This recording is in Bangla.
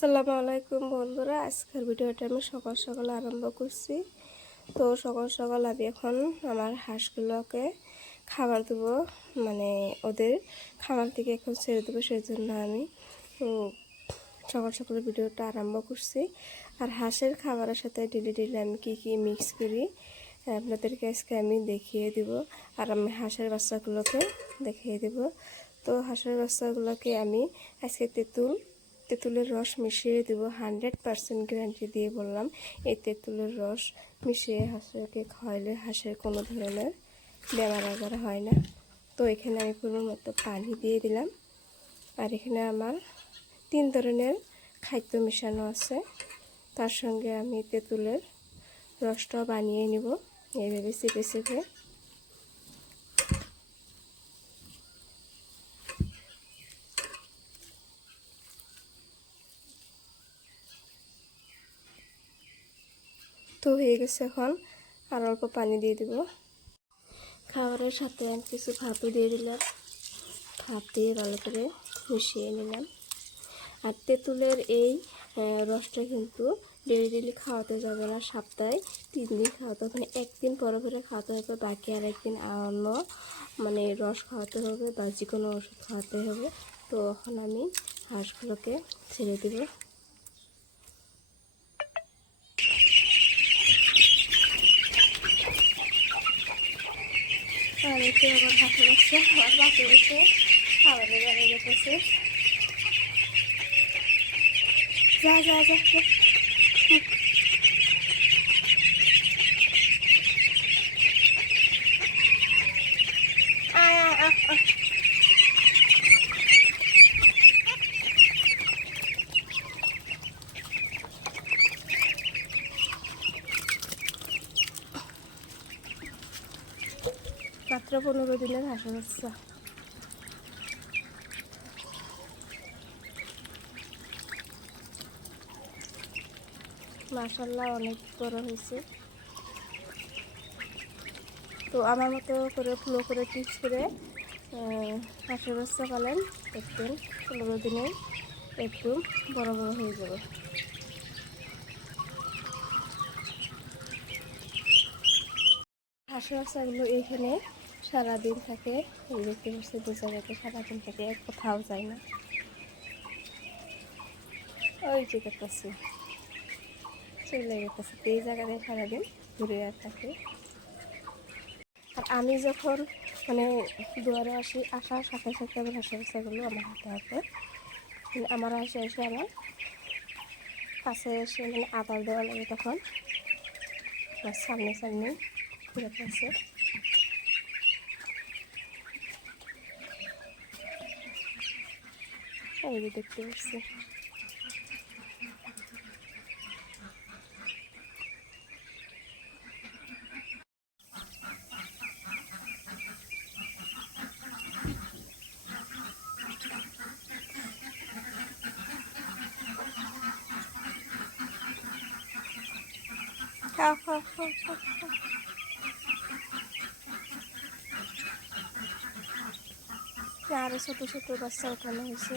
আসসালামু আলাইকুম বন্ধুরা, আজকের ভিডিওটা আমি সকাল সকাল আরম্ভ করছি। তো সকাল সকাল আমি এখন আমার হাঁসগুলোকে খাবার দেবো, মানে ওদের খাবার থেকে এখন ছেড়ে দেবো। সেই জন্য আমি সকাল সকাল ভিডিওটা আরম্ভ করছি। আর হাঁসের খাবারের সাথে ডেলি আমি কি মিক্স করি আপনাদেরকে আজকে আমি দেখিয়ে দিব। আর আমি হাঁসের বাচ্চাগুলোকে দেখিয়ে দেব। তো হাঁসের বাচ্চাগুলোকে আমি আজকে তেঁতুলের রস মিশিয়ে দেবো। 100% গ্যারান্টি দিয়ে বললাম, এই তেঁতুলের রস মিশিয়ে হাঁসকে খাওয়াইলে হাঁসের কোনো ধরনের বেমার আজার হয় না। তো এখানে আমি পরিমাণ মতো পানি দিয়ে দিলাম। আর এখানে আমার 3 ধরনের খাদ্য মেশানো আছে। তার সঙ্গে আমি তেঁতুলের রসটাও বানিয়ে নিব এইভাবে চেপে চেপে। তো হয়ে গেছে, এখন আর অল্প পানি দিয়ে দিব। খাবারের সাথে আমি কিছু ভাতও দিয়ে দিলাম। ভাত দিয়ে ভালো করে মিশিয়ে নিলাম। আর তেঁতুলের এই রসটা কিন্তু ডেলি খাওয়াতে যাবে না, সপ্তাহে 3 দিন খাওয়াতে হবে। মানে একদিন পরে পরে খাওয়াতে হবে, বাকি আর একদিন অন্য রস খাওয়াতে হবে বা যে কোনো ওষুধ খাওয়াতে হবে। তো এখন আমি হাঁসগুলোকে ছেড়ে দেব। আর এতে আবার হাঁসে বাচ্চা আমার বাচ্চা বসে খাবার বেড়ে যেতেছে। যা যা যা মাত্র 15 দিনের হাঁসের বাচ্চা। মাশাআল্লাহ অনেক বড় হয়েছে। তো আমার মতো করে ফলো করে টিপস করে হাঁসের বাচ্চা পালেন, দেখবেন 15 দিনে একটু বড় বড় হয়ে যাবে। হাঁসের বাচ্চাগুলো এখানে সারাদিন থাকে, এই দেখতে পাচ্ছি 2 জায়গাতে সারাদিন থাকে, কোথাও যায় না। ওই যে দেখতেছি চলে গেছে, এই জায়গাতে সারাদিন ঘুরে আর থাকে। আর আমি যখন দুয়ারে আসার সাথে সাথে আমার হাঁসের বাচ্চাগুলো আমার হাতে হাতে আমার এসে আমার কাছে এসে আদর দেওয়া লাগে, তখন আমার সামনে সামনে ঘুরে আছে। এই যে দেখতে পাচ্ছি। আরো ছোট ছোট বাচ্চা ওঠানো হয়েছে।